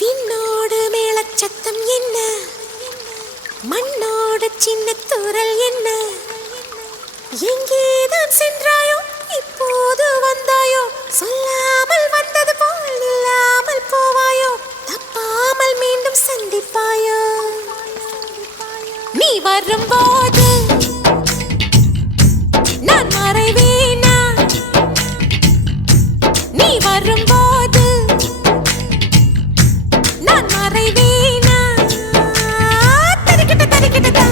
விண்ணோடு மேளச்சத்தம் என்ன, மண்ணோடு சின்ன தூரல் என்ன, எங்கேதான் சென்றாயோ இப்போது வந்தாயோ, சொல்லாமல் வந்தது போல் இல்லாமல் போவாயோ, தப்பாமல் மீண்டும் சந்திப்பாயோ. நீ வரும்போது நான் மறைவேனா, நீ வரும்போது நான் மறைவேனா, தரிக்கிட்ட தரிக்கிட்டதா.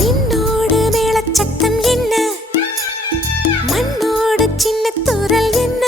விண்ணோடு மேளச்சத்தம் என்ன, மண்ணோடு சின்ன தூரல் என்ன.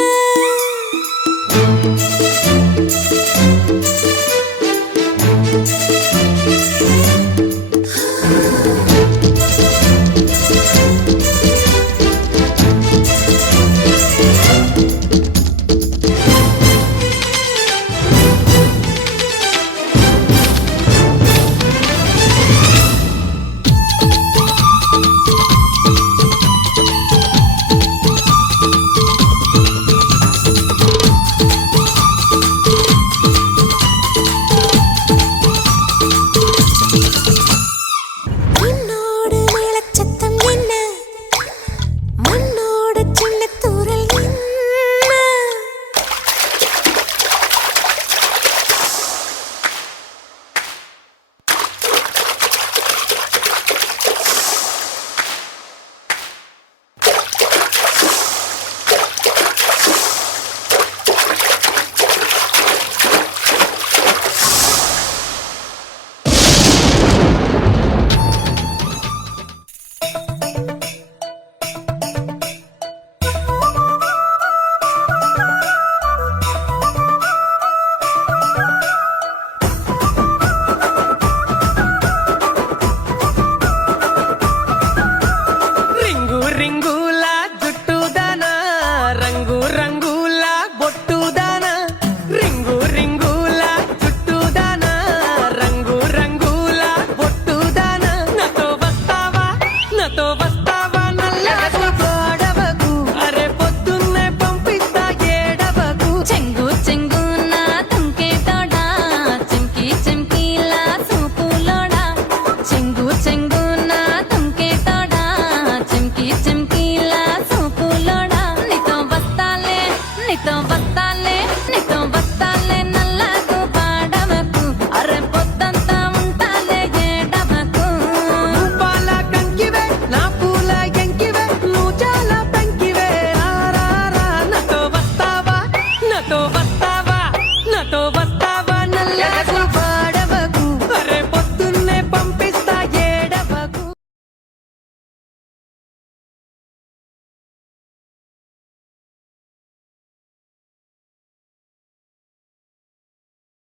nato bastava